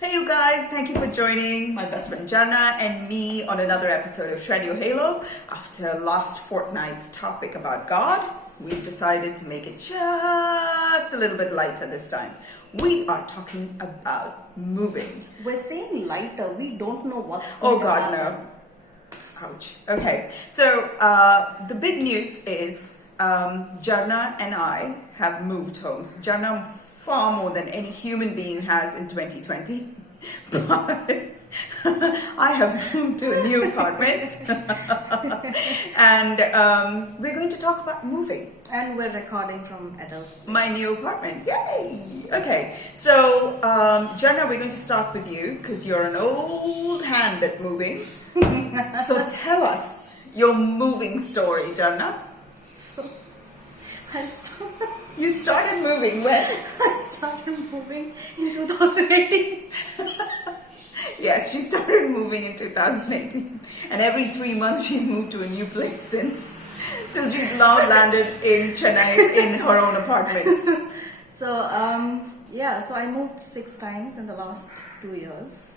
Hey you guys, thank you for joining my best friend Jharna and me on another episode of Shred Your Halo. After last fortnight's topic about God, we've decided to make it just a little bit lighter this time. We are talking about moving. We're saying lighter, we don't know what's Oh going to God, happen. no. Ouch. Okay, so the big news is Jharna and I have moved homes. Jharna far more than any human being has in 2020. But I have moved to a new apartment. And we're going to talk about moving. And we're recording from Edel's place. My new apartment. Yay! Okay, so Jharna, we're going to start with you because you're an old hand at moving. So tell us your moving story, Jharna. So, You started moving when? I started moving in 2018. Yes, she started moving in 2018. And every 3 months she's moved to a new place since. Till she's now landed in Chennai in her own apartment. So, so I moved 6 times in the last 2 years.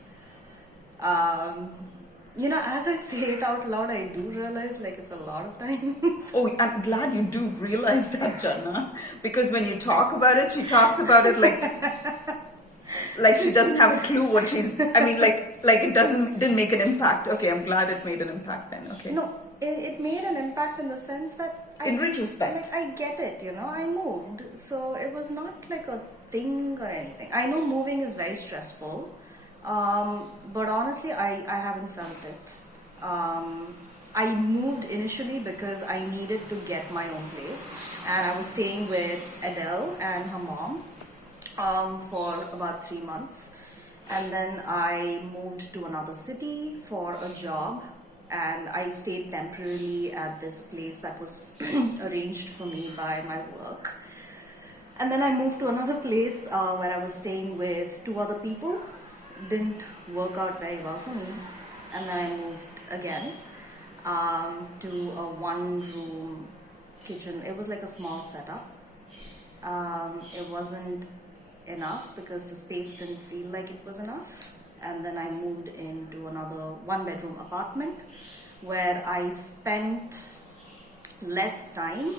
As I say it out loud, I do realize it's a lot of times. Oh, I'm glad you do realize that, Jharna. Because when you talk about it, she talks about it like she doesn't have a clue what she's. I mean, like it didn't make an impact. Okay, I'm glad it made an impact then. Okay. No, it made an impact in the sense that In retrospect. I get it. I moved, so it was not like a thing or anything. I know moving is very stressful. But honestly, I haven't felt it. I moved initially because I needed to get my own place, and I was staying with Edel and her mom for about 3 months, and then I moved to another city for a job, and I stayed temporarily at this place that was arranged for me by my work. And then I moved to another place where I was staying with 2 other people. Didn't work out very well for me, and then I moved again to a 1-room kitchen. It was like a small setup. It wasn't enough because the space didn't feel like it was enough, and then I moved into another 1-bedroom apartment where I spent less time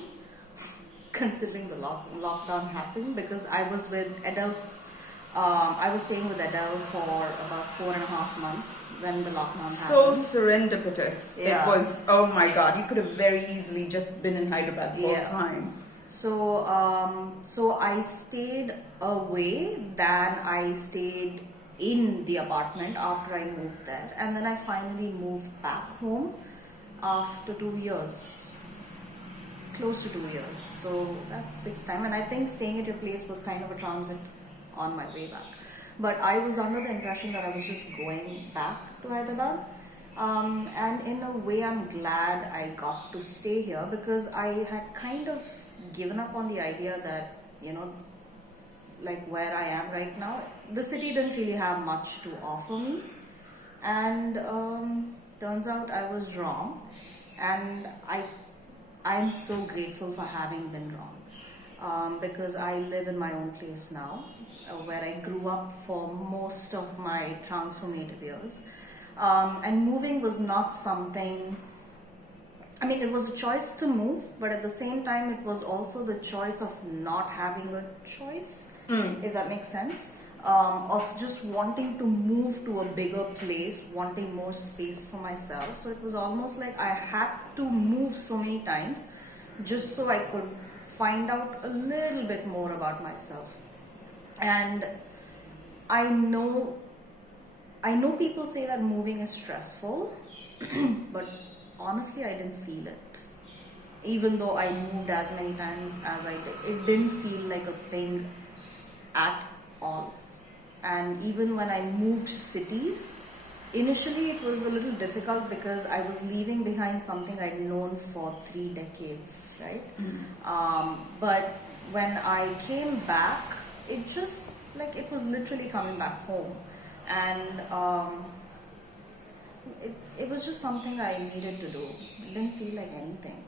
considering the lockdown happened, because I was with Edel's I was staying with Edel for about 4.5 months when the lockdown So happened. serendipitous. Yeah. It was, oh my God, you could have very easily just been in Hyderabad the whole Yeah. time. So I stayed away than I stayed in the apartment after I moved there, and then I finally moved back home after 2 years, close to 2 years. So that's 6 times, and I think staying at your place was kind of a transit on my way back. But I was under the impression that I was just going back to Hyderabad. And in a way, I'm glad I got to stay here, because I had kind of given up on the idea that, where I am right now, the city didn't really have much to offer me. And turns out I was wrong. And I'm so grateful for having been wrong. Because I live in my own place now, where I grew up for most of my transformative years. And moving was not something, it was a choice to move, but at the same time, it was also the choice of not having a choice, if that makes sense. Of just wanting to move to a bigger place, wanting more space for myself. So it was almost like I had to move so many times just so I could find out a little bit more about myself. And I know people say that moving is stressful, but honestly I didn't feel it. Even though I moved as many times as I did, it didn't feel like a thing at all. And even when I moved cities, initially it was a little difficult because I was leaving behind something I'd known for 3 decades, right? But when I came back, it just it was literally coming back home, and it was just something I needed to do. It didn't feel like anything,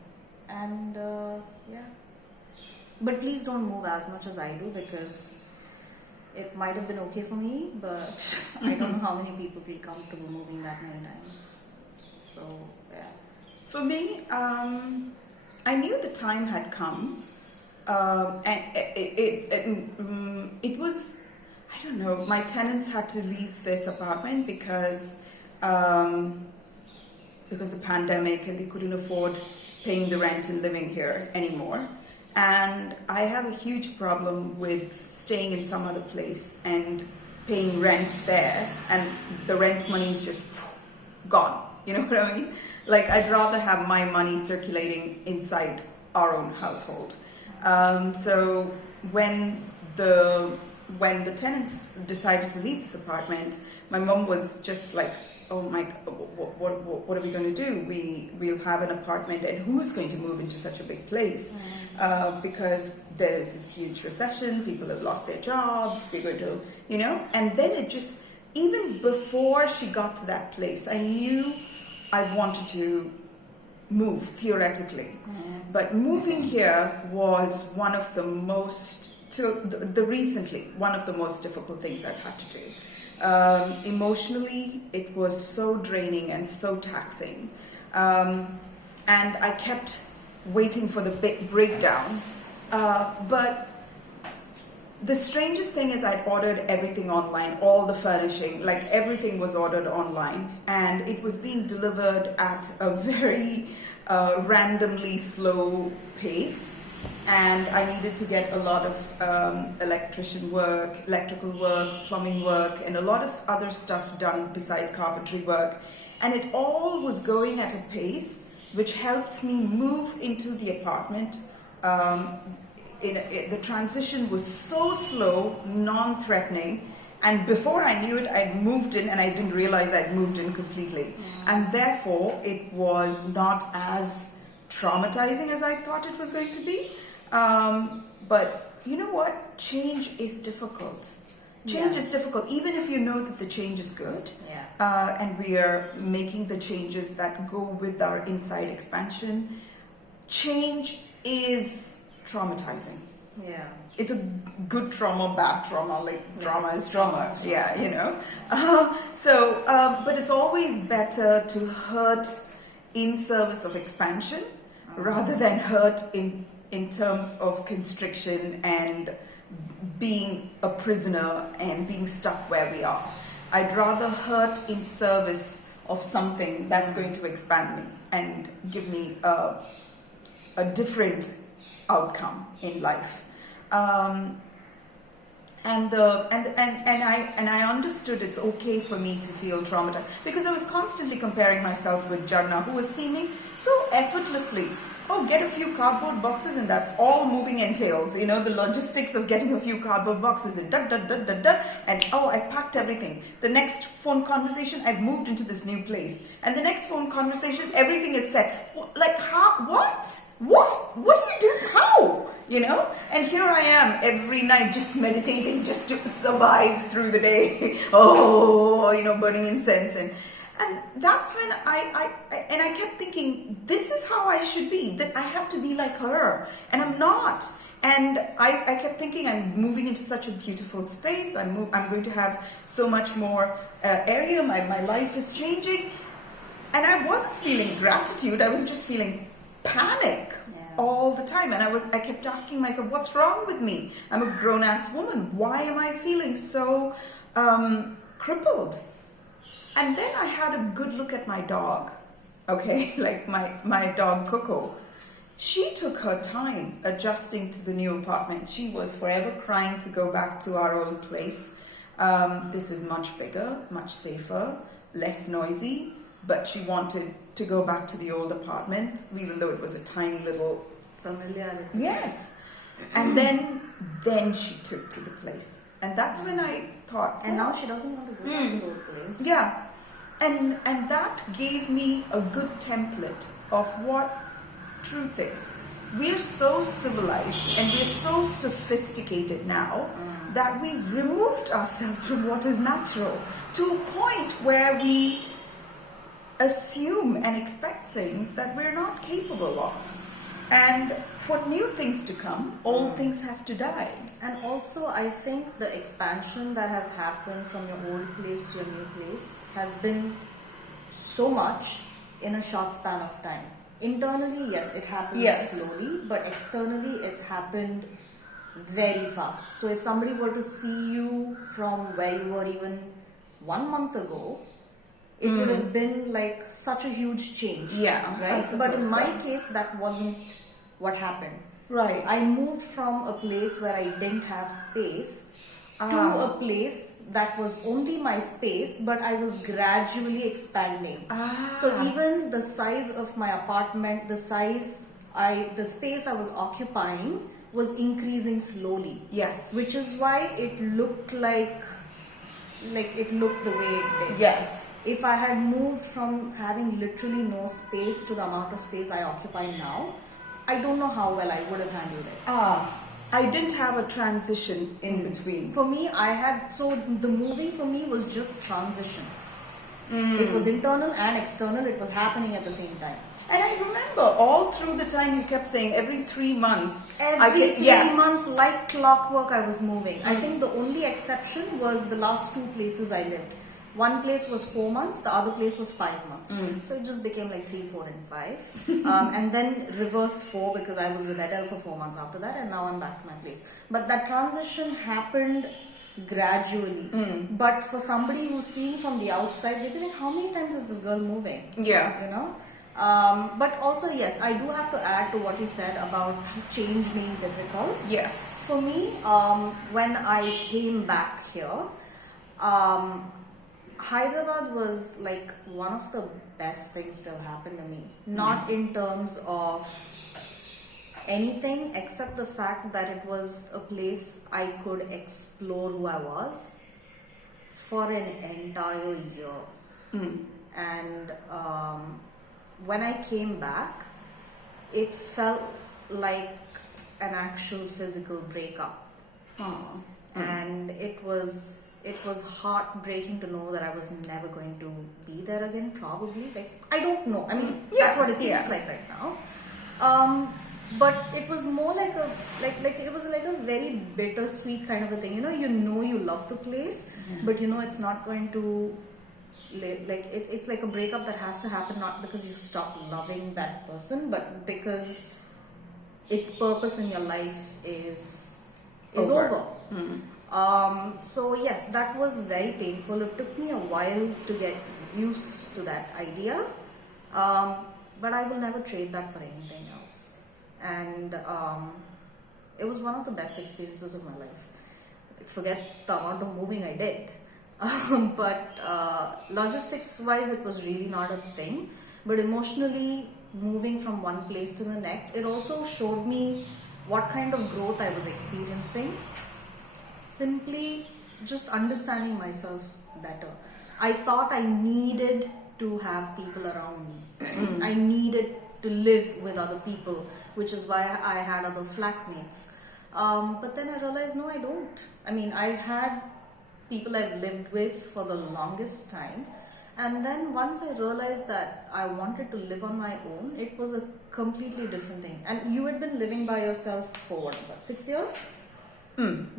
and But please don't move as much as I do, because it might have been okay for me, but I don't know how many people feel comfortable moving that many times. So, yeah. For me, I knew the time had come, and it was, I don't know, my tenants had to leave this apartment because the pandemic, and they couldn't afford paying the rent and living here anymore. And I have a huge problem with staying in some other place and paying rent there, and the rent money is just gone. You know what I mean? Like, I'd rather have my money circulating inside our own household. So when the tenants decided to leave this apartment, my mom was just like, "Oh my, what are we going to do? We'll have an apartment, and who's going to move into such a big place? Because there's this huge recession, people have lost their jobs, we're going to, you know." And then it just, even before she got to that place, I knew I wanted to move theoretically. But moving here was one of the most, till recently, one of the most difficult things I've had to do. Emotionally, it was so draining and so taxing. And I kept waiting for the big breakdown. But the strangest thing is, I'd ordered everything online, all the furnishing, like everything was ordered online, and it was being delivered at a very randomly slow pace. And I needed to get a lot of electrical work, plumbing work, and a lot of other stuff done besides carpentry work. And it all was going at a pace which helped me move into the apartment. The transition was so slow, non-threatening, and before I knew it, I'd moved in, and I didn't realize I'd moved in completely. And therefore, it was not as traumatizing as I thought it was going to be. But you know what? Change is difficult. Change is difficult, even if you know that the change is good. And we are making the changes that go with our inside expansion. Change is traumatizing. Yeah. It's a good trauma, bad trauma, like drama is trauma. Yeah, you know. But it's always better to hurt in service of expansion rather than hurt in terms of constriction and being a prisoner and being stuck where we are. I'd rather hurt in service of something that's going to expand me and give me a different outcome in life. And I understood it's okay for me to feel traumatized, because I was constantly comparing myself with Jharna, who was seeming so effortlessly. Oh, get a few cardboard boxes and that's all moving entails. You know, the logistics of getting a few cardboard boxes and and oh, I've packed everything. The next phone conversation, I've moved into this new place. And the next phone conversation, everything is set. Like, how? What? What do you do? How? You know? And here I am every night just meditating just to survive through the day. Oh, you know, burning incense. And that's when I kept thinking, this is how I should be, that I have to be like her, and I'm not. And I kept thinking, I'm moving into such a beautiful space, I'm going to have so much more area, my life is changing, and I wasn't feeling gratitude, I was just feeling panic all the time. And I kept asking myself, what's wrong with me? I'm a grown-ass woman, why am I feeling so crippled? And then I had a good look at my dog, okay, like my dog Coco. She took her time adjusting to the new apartment. She was forever crying to go back to our old place. This is much bigger, much safer, less noisy, but she wanted to go back to the old apartment, even though it was a tiny little... Familiarity. Yes. And then she took to the place. And that's when I thought... And now she doesn't want to go back to the old place. Yeah. And that gave me a good template of what truth is. We're so civilized and we're so sophisticated now that we've removed ourselves from what is natural to a point where we assume and expect things that we're not capable of. And for new things to come, old things have to die. And also, I think the expansion that has happened from your old place to your new place has been so much in a short span of time. Internally, yes, it happens slowly, but externally, it's happened very fast. So if somebody were to see you from where you were even 1 month ago, it would have been like such a huge change. Yeah, right. But in my case, that wasn't what happened. Right. I moved from a place where I didn't have space to a place that was only my space, but I was gradually expanding. So even the size of my apartment, the space I was occupying was increasing slowly. Yes. Which is why it looked like it looked the way it did. Yes. If I had moved from having literally no space to the amount of space I occupy now, I don't know how well I would have handled it. I didn't have a transition in between. For me, the moving for me was just transition. It was internal and external, it was happening at the same time. And I remember all through the time you kept saying every 3 months. Every 3 months, like clockwork, I was moving. I think the only exception was the last 2 places I lived. One place was 4 months, the other place was 5 months. So it just became like 3, 4 and 5. And then reverse 4 because I was with Edel for 4 months after that, and now I'm back to my place. But that transition happened gradually. But for somebody who's seeing from the outside, they'd be like, how many times is this girl moving? Yeah. You know? But also, yes, I do have to add to what you said about change being difficult. Yes. For me, when I came back here, Hyderabad was like one of the best things to have happened to me. Not in terms of anything except the fact that it was a place I could explore who I was for an entire year. And when I came back, it felt like an actual physical breakup. And it was heartbreaking to know that I was never going to be there again, probably. Like, I don't know. I mean, that's what it feels like right now. But it was more like it was like a very bittersweet kind of a thing. You love the place, but it's not going to like it's like a breakup that has to happen, not because you stop loving that person, but because its purpose in your life is over. So yes, that was very painful. It took me a while to get used to that idea, but I will never trade that for anything else. And it was one of the best experiences of my life. Forget the amount of moving I did. But logistics wise, it was really not a thing. But emotionally, moving from one place to the next, it also showed me what kind of growth I was experiencing. Simply just understanding myself better. I thought I needed to have people around me. I needed to live with other people, which is why I had other flatmates. But then I realized, no, I don't. I mean, I've had people I've lived with for the longest time, and then once I realized that I wanted to live on my own, it was a completely different thing. And you had been living by yourself for what, 6 years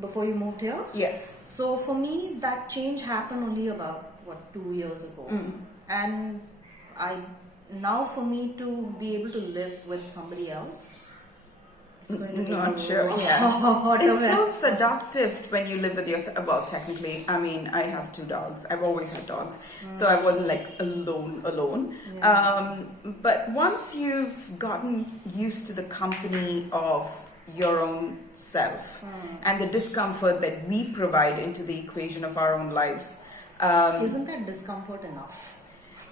before you moved here? Yes. So for me, that change happened only about 2 years ago. And now for me to be able to live with somebody else, it's going to be not sure. It's so seductive when you live with yourself. Well, technically, I mean, I have 2 dogs. I've always had dogs, so I wasn't like alone. Yeah. But once you've gotten used to the company of your own self and the discomfort that we provide into the equation of our own lives, isn't that discomfort enough?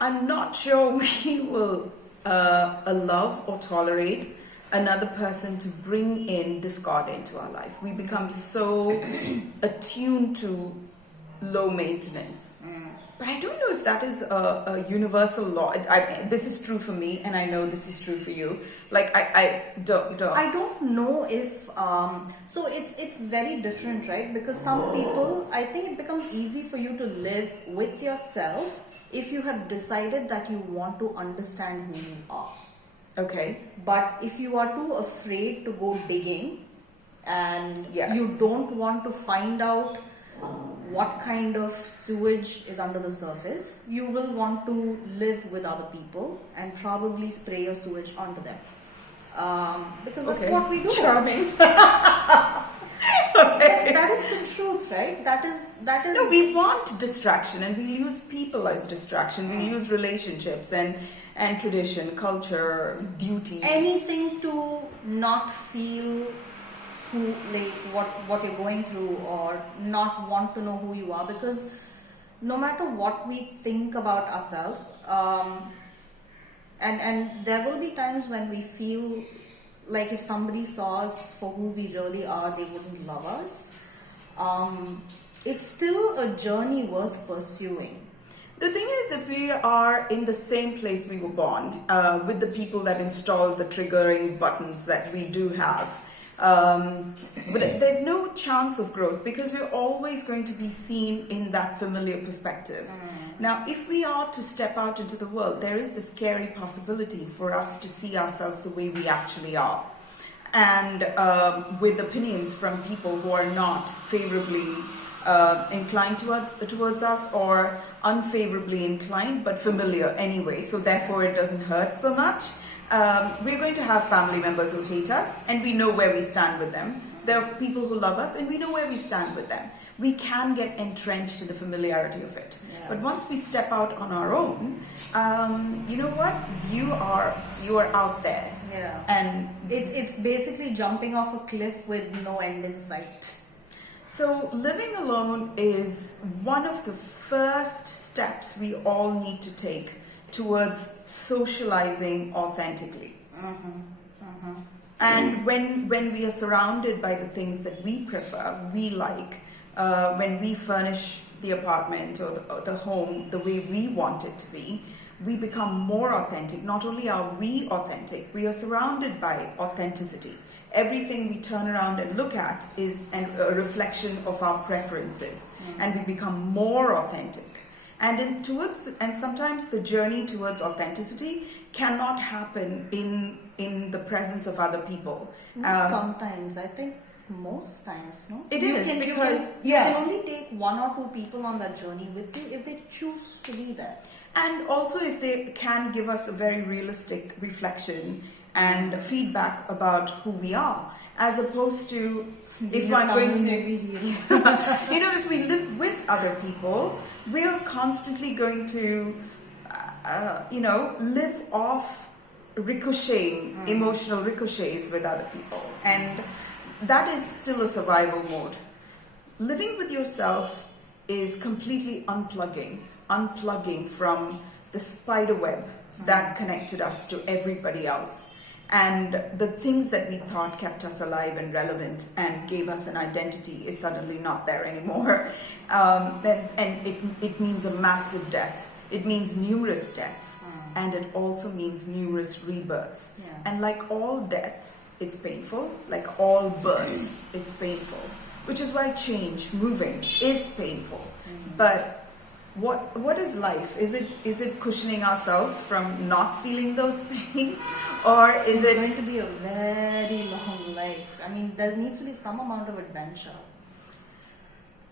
I'm not sure we will love or tolerate another person to bring in discord into our life. We become so attuned to low maintenance. But I don't know if that is a universal law. This is true for me, and I know this is true for you. Like, I don't. I don't know if so it's very different, right? Because some people, I think it becomes easy for you to live with yourself if you have decided that you want to understand who you are. Okay. But if you are too afraid to go digging and Yes. you don't want to find out what kind of sewage is under the surface, you will want to live with other people and probably spray your sewage onto them. Because that's what we do. Charming. That is the truth, right? That is. No, we want distraction, and we use people as distraction. We use relationships and tradition, culture, duty. Anything to not feel what you're going through, or not want to know who you are, because no matter what we think about ourselves, and there will be times when we feel like if somebody saw us for who we really are, they wouldn't love us. It's still a journey worth pursuing. The thing is, if we are in the same place we were born, with the people that installed the triggering buttons that we do have, but there's no chance of growth, because we're always going to be seen in that familiar perspective. Now, if we are to step out into the world, there is the scary possibility for us to see ourselves the way we actually are, and with opinions from people who are not favorably inclined towards us, or unfavorably inclined but familiar anyway, so therefore it doesn't hurt so much. We're going to have family members who hate us, and we know where we stand with them. There are people who love us, and we know where we stand with them. We can get entrenched in the familiarity of it. Yeah. But once we step out on our own, you know what? You are out there. Yeah. And it's basically jumping off a cliff with no end in sight. So living alone is one of the first steps we all need to take towards socializing authentically. And when we are surrounded by the things that we prefer, we like, when we furnish the apartment or the home the way we want it to be, we become more authentic. Not only are we authentic, we are surrounded by authenticity. Everything we turn around and look at is a reflection of our preferences, and we become more authentic. And sometimes the journey towards authenticity cannot happen in the presence of other people. Sometimes, I think most times, no? You can only take one or two people on that journey with you if they choose to be there. And also if they can give us a very realistic reflection and feedback about who we are, as opposed to if I'm going to, if we live with other people, we're constantly going to, live off ricocheting, emotional ricochets with other people. And that is still a survival mode. Living with yourself is completely unplugging from the spider web that connected us to everybody else. And the things that we thought kept us alive and relevant and gave us an identity is suddenly not there anymore. And it means a massive death. It means numerous deaths. And it also means numerous rebirths. Yeah. And like all deaths, it's painful. Like all births, it's painful. Which is why change, moving, is painful. But what is life? Is it cushioning ourselves from not feeling those pains? Or is it's it going to be a very long life? I mean, there needs to be some amount of adventure.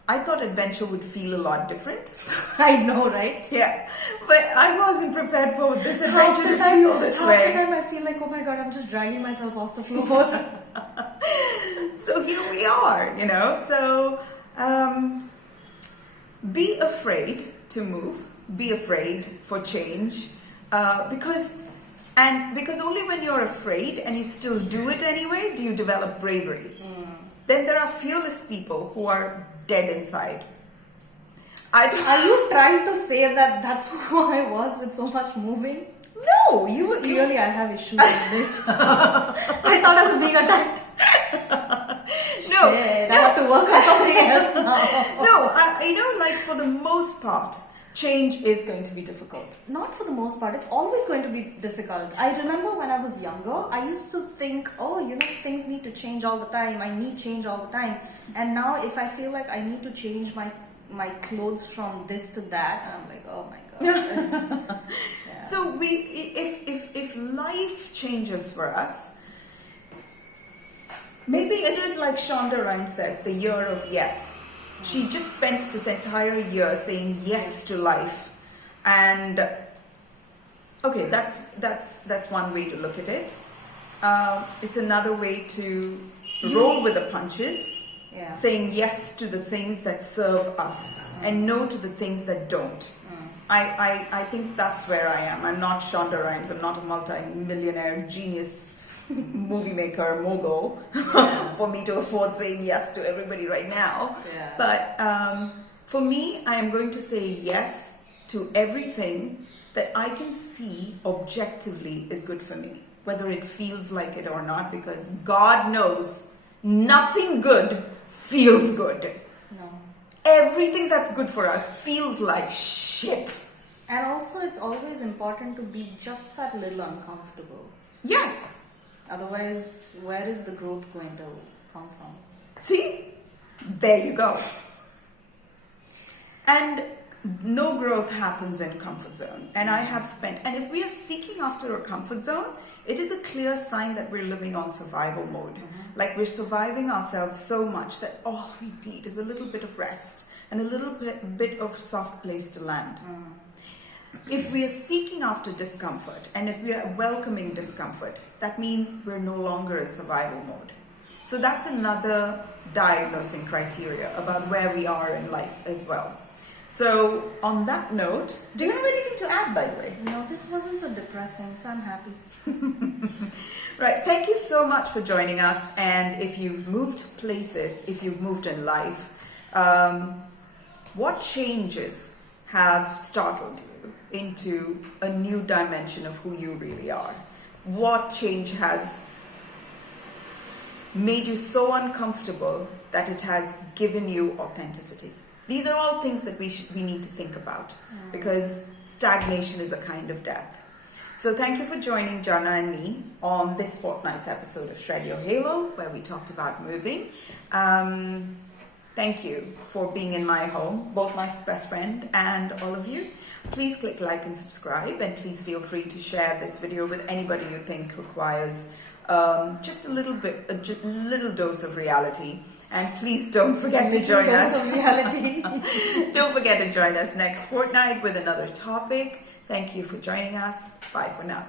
I thought adventure would feel a lot different. I know, right? Yeah. But I wasn't prepared for this adventure to feel this way. Half the time I feel like, oh my god, I'm just dragging myself off the floor. So here we are, So be afraid to move. Be afraid for change. Because only when you're afraid and you still do it anyway, do you develop bravery. Then there are fearless people who are dead inside. Are you trying to say that that's who I was with so much moving? No, you Clearly I have issues with this. I thought I was being attacked. No, Shit, I have to work on something else now. No, like for the most part, change is going to be difficult. Not for the most part. It's always going to be difficult. I remember when I was younger, I used to think, things need to change all the time. I need change all the time. And now if I feel like I need to change my clothes from this to that, I'm like, oh my god. Yeah. So if life changes for us, maybe it is like Shonda Rhimes says, the year of yes. She just spent this entire year saying yes to life, and okay, that's one way to look at it. It's another way to roll with the punches, Yeah. saying yes to the things that serve us and no to the things that don't. I think that's where I am. I'm not Shonda Rhimes. I'm not a multi-millionaire genius movie maker mogul for me to afford saying yes to everybody right now. Yeah. But for me, I am going to say yes to everything that I can see objectively is good for me, whether it feels like it or not, because God knows nothing good feels good. No. Everything that's good for us feels like shit. And also, it's always important to be just that little uncomfortable. Yes. Otherwise, where is the growth going to come from? See? There you go. And no growth happens in comfort zone. And I have spent, and if we are seeking after a comfort zone, it is a clear sign that we're living on survival mode. Like we're surviving ourselves so much that all we need is a little bit of rest and a little bit of soft place to land. If we are seeking after discomfort and if we are welcoming discomfort, that means we're no longer in survival mode. So that's another diagnosing criteria about where we are in life as well. So on that note, do you have anything to add, by the way? No, this wasn't so depressing, so I'm happy. Right, thank you so much for joining us. And if you've moved places, if you've moved in life, what changes have startled you into a new dimension of who you really are? What change has made you so uncomfortable that it has given you authenticity? These are all things that we need to think about, because stagnation is a kind of death. So thank you for joining Jharna and me on this fortnight's episode of Shred Your Halo, where we talked about moving. Thank you for being in my home, both my best friend and all of you. Please click like and subscribe, and please feel free to share this video with anybody you think requires just a little bit, a little dose of reality. And please don't forget to join us. Don't forget to join us next fortnight with another topic. Thank you for joining us. Bye for now.